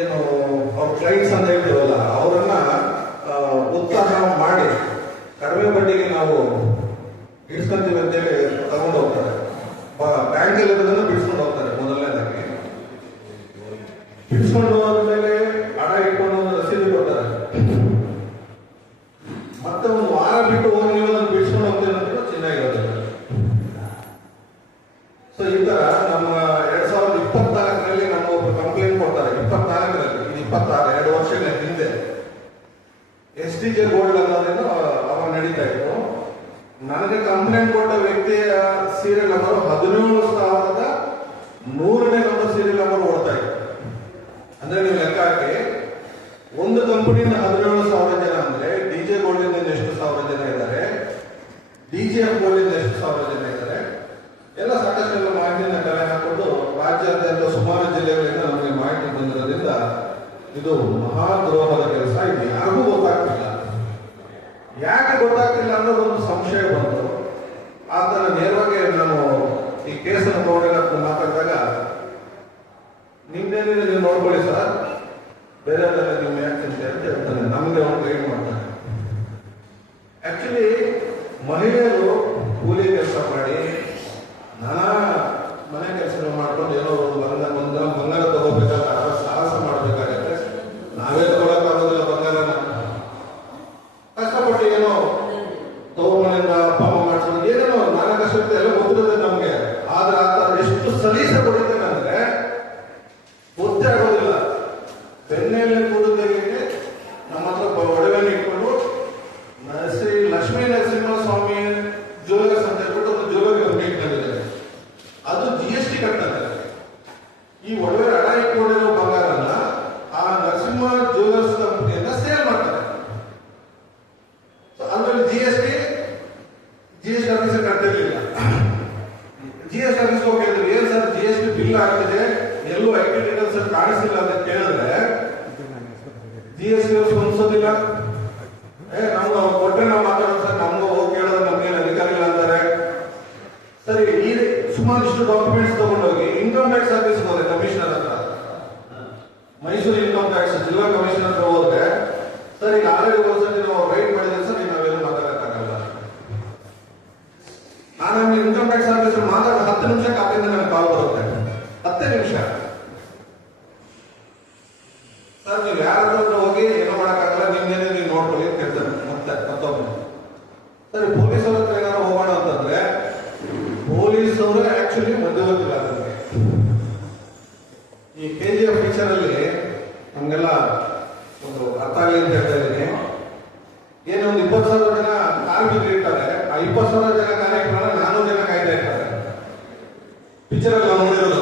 ಏನು ಅವ್ರ ಕ್ಲೈಂಟ್ಸ್ ಅಂತ ಹೇಳ್ತೀವಲ್ಲ ಅವರನ್ನ ಉತ್ಸಾಹ ಮಾಡಿ ಕಡಿಮೆ ಬಡ್ಡಿಗೆ ನಾವು ಇಡ್ಸ್ಕೊಂತೀವಿ ಅಂತೇಳಿ ತಗೊಂಡು ಹೋಗ್ತಾರೆ. ಬ್ಯಾಂಕಲ್ಲಿ ಇರೋದನ್ನ ಬಿಡಿಸ್ಕೊಂಡು ಹೋಗ್ತಾರೆ. ಮೊದಲನೇದಾಗಿ ಬಿಡಿಸ್ಕೊಂಡು ಹೋದ್ಮೇಲೆ ಹಣ ಇಟ್ಕೊಂಡು ಒಂದು ರಸೀದಿ ಕೊಡ್ತಾರೆ. ಮತ್ತೆ ಒಂದು ವಾರ ಬಿಟ್ಟು ಹೋಗಿ ನೀವು ಅದನ್ನು ಬಿಡಿಸ್ಕೊಂಡು ಹೋಗ್ತೀವಿ ಅಂತ ಚೆನ್ನಾಗಿರೋದಿಲ್ಲ. ಸೊ ಈ ತರ ನಮ್ಮ 2024ರಲ್ಲಿ ನಮ್ಮ ಒಬ್ಬರು ಕಂಪ್ಲೇಂಟ್ ಕೊಡ್ತಾರೆ. 24ರಲ್ಲಿ ಇದು 26 2 ವರ್ಷಗಳ ಹಿಂದೆ STJ ಗೋಲ್ಡ್ ಅನ್ನೋದೇನು ಅವಾಗ ನಡೀತಾ ಇತ್ತು. ನನಗೆ ಕಂಪ್ಲೇಂಟ್ ಕೊಟ್ಟ ವ್ಯಕ್ತಿಯ ಸೀರಿಯಲ್ ನಂಬರ್ 17,100ನೇ ನಂಬರ್ ಸೀರಿಯಲ್ ನಂಬರ್ ಓಡ್ತಾ ಇತ್ತು. ಅಂದ್ರೆ ನೀವು ಲೆಕ್ಕ ಹಾಕಿ, ಒಂದು ಕಂಪನಿಯಿಂದ 17,000 ಜನ ಅಂದ್ರೆ DJ ಗೋಲ್ಡ್ ಇಂದ ಎಷ್ಟು 1,000 ಜನ ಇದ್ದಾರೆ, DGF ಗೋಲ್ಡ್ ಇಂದ ಎಷ್ಟು 1,000 ಜನ ಇದ್ದಾರೆ, ಎಲ್ಲ ಸಾಕಷ್ಟು ಮಾಹಿತಿಯನ್ನು ಕಲೆ ಹಾಕೊಂಡು ರಾಜ್ಯಾದ್ಯಂತ ಸುಮಾರು ಜಿಲ್ಲೆಗಳಿಂದ ನಮಗೆ ಮಾಹಿತಿ ಬಂದಿರೋದ್ರಿಂದ ಇದು ಮಹಾದ್ರೋಹದ ಕೆಲಸ. ಇದು ಯಾರಿಗೂ ಗೊತ್ತಾಗ್ತಿಲ್ಲ. ಯಾಕೆ ಗೊತ್ತಾಗ್ತಿಲ್ಲ ಅನ್ನೋದು ಒಂದು ಸಂಶಯ ಬಂತು. ಆತರ ನೇರವಾಗಿ ನಾನು ಈ ಕೇಸನ್ನು ತಗೊಂಡು ಮಾತಾಡಿದಾಗ, ನಿಮ್ದೇನಿದೆ ನೀವು ನೋಡ್ಕೊಳ್ಳಿ ಸರ್, ಬೇರೆ ನೀವು ಯಾಕೆ ಅಂತ ಹೇಳ್ತಾನೆ, ನಮಗೆ ಅವನು ಗೈಡ್ ಮಾಡ್ತಾನೆ. ಆಕ್ಚುಲಿ ಮಹಿಳೆಯರು ಕೂಲಿ ಕೆಲಸ ಮಾಡಿ ನಾನಾ ಮನೆ ಕೆಲಸಗಳು ಮಾಡ್ಕೊಂಡು ಏನೋ ಒಂದು ಬಂಗಾರ ತಗೋಬೇಕಾದ್ರೆ ಸಾಹಸ ಮಾಡಬೇಕಾಗತ್ತೆ. ನಾವೇ ತಗೊಳಕ್ಕಾಗೋದಿಲ್ಲ ಬಂಗಾರನ. ಕಷ್ಟಪಟ್ಟು ಏನೋ ತಗೊಂಬನಿಂದ ಪಾಪ ಮಾಡಿಸೋದು ಏನೇನೋ ನಾನಾ ಕಷ್ಟ ಎಲ್ಲ ಗೊತ್ತಿರುತ್ತೆ ನಮ್ಗೆ. ಆದ್ರೆ ಆತ ಎಷ್ಟು ಸಲೀಸ ಕೊಡುತ್ತೆ ಅಂದ್ರೆ ಗೊತ್ತೇ ಆಗೋದಿಲ್ಲ. ಬೆನ್ನೆಯಲ್ಲಿ ಕೂಡುತ್ತೇನೆ ನಮ್ಮ ಹತ್ರ ಒಡವೆಯನ್ನು ಇಟ್ಕೊಂಡು ಶ್ರೀ ಲಕ್ಷ್ಮೀ ನರಸಿಂಹಸ್ವಾಮಿ ಜ್ಯುವೆಲರ್ಸ್ ಅಂತ ಹೇಳ್ಬಿಟ್ಟು ಒಂದು ಜ್ಯುವೆಲರಿ ಕಂಪ್ನಿ ಇಟ್ಕೊಂಡಿದ್ದಾರೆ. ಅದು GST ಕಟ್ತಾರೆ. ಈ ಒಡವೆ ಹಣ ಇಟ್ಕೊಂಡಿರೋ ಬಂಗಾರನ ಆ ನರಸಿಂಹ ಜ್ಯುವೆಲರ್ಸ್ ಕಂಪ್ನಿಯನ್ನ ಸೇಲ್ ಮಾಡ್ತಾರೆ. ಅದ್ರಲ್ಲಿ GST ಆಫೀಸರ್ ಕಟ್ಟಿರ್ಲಿಲ್ಲ. GST ಆಫೀಸ್ ಹೋಗಿ ಹೇಳಿದ್ರು, ಏನ್ ಸರ್ GST ಬಿಲ್ ಆಗ್ತಿದೆ, ಎಲ್ಲೂ IT ಡೀಟೇಲ್ಸ್ ಕಾಣಿಸ್ತಿಲ್ಲ ಅಂತ ಕೇಳಿದ್ರೆ GST ಹೊಂದಿಸೋದಿಲ್ಲ. ನಮ್ಗೆ ಕೊಟ್ಟರೆ ನಾವು ಮಾತಾಡೋದು ಸರ್, ನಮ್ಗೆ ಹೋಗಿ ಕೇಳೋದು ನಮ್ಗೇನು ಅಧಿಕಾರಿಗಳು ಅಂತಾರೆ. ಸರಿ, ಈ ಸುಮಾರು ಇಷ್ಟು ಡಾಕ್ಯುಮೆಂಟ್ಸ್ ತಗೊಂಡೋಗಿ ಇನ್ಕಮ್ ಟ್ಯಾಕ್ಸ್ ಆಫೀಸ್ ಹೋದ್ರೆ ಕಮಿಷನರ್ ಹತ್ರ, ಮೈಸೂರು ಇನ್ಕಮ್ ಟ್ಯಾಕ್ಸ್ ಜಿಲ್ಲಾ ಕಮಿಷನರ್ ಹತ್ರ ಹೋದ್ರೆ, ಸರ್ ಈಗ ಆಲ್ರೆಡಿ ಒಂದ್ಸತಿ ನಾವು ರೈಟ್ ಮಾಡಿದ್ರೆ ಸರ್ ಈಗ ನಾವೇನು ಮಾತಾಡಕ್ಕಾಗಲ್ಲ. ನಾನು ಇನ್ಕಮ್ ಟ್ಯಾಕ್ಸ್ ಆಫೀಸರ್ ಮಾತಾಡೋ 10 ನಿಮಿಷಕ್ಕೆ ಅಲ್ಲಿಂದ ನನಗೆ ಕಾಲ್ ಬರುತ್ತೆ. 10 ನಿಮಿಷ ಸರ್, ನೀವು ಯಾರಾದ್ರೂ ಹೋಗಿ ಏನೋ ಮಾಡಕ್ಕಾಗಲ್ಲ, ನಿಮ್ದೇನೇ ನೀವು ನೋಡ್ಕೊಳ್ಳಿ ಅಂತ ಹೇಳ್ತಾರೆ. ಮತ್ತೊಬ್ಬರು ಸರಿ ಪೊಲೀಸರ ಹತ್ರ ಏನಾದ್ರು ಹೋಗೋಣ ಅಂತಂದ್ರೆ ಪೊಲೀಸರು ಆಕ್ಚುಲಿ ಮಧ್ಯವರ್ತಿಲ್ಲ. ಅದಕ್ಕೆ ಈ KGF ಫೀಚರ್ ಅಲ್ಲಿ ನಮ್ಗೆಲ್ಲ ಒಂದು ಅರ್ಥ ಆಗಲಿ ಅಂತ ಹೇಳ್ತಾ ಇದ್ದೀನಿ. ಏನೋ ಒಂದು 20,000 ಜನ ಕಾರ್ಮಿಕರು ಇರ್ತಾರೆ. ಆ 20,000 ಜನ ಕಾರ್ಯಕ್ರಮ 400 ಜನ ಕಾಯ್ತಾ ಇರ್ತಾರೆ. ಪಿಕ್ಚರ್ ಅಲ್ಲಿ ನಾವು ನೋಡಿರೋದು